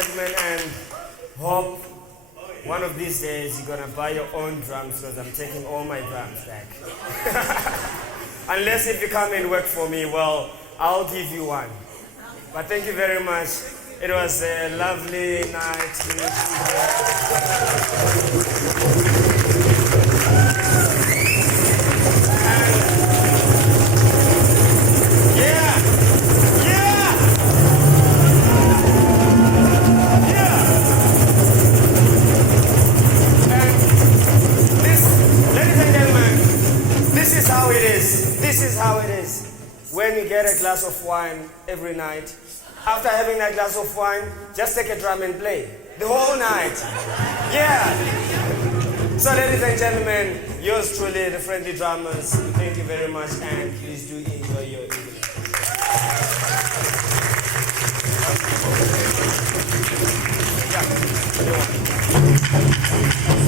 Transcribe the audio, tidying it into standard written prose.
gentlemen, and hope one of these days you're gonna buy your own drums because I'm taking all my drums back. Unless if you come and work for me, well, I'll give you one. But thank you very much. It was a lovely night to meet This is how it is. When you get a glass of wine every night, after having that glass of wine, just take a drum and play the whole night. Yeah. So ladies and gentlemen, yours truly, the Friendly Drummers. Thank you very much, and please do enjoy your evening. Yeah.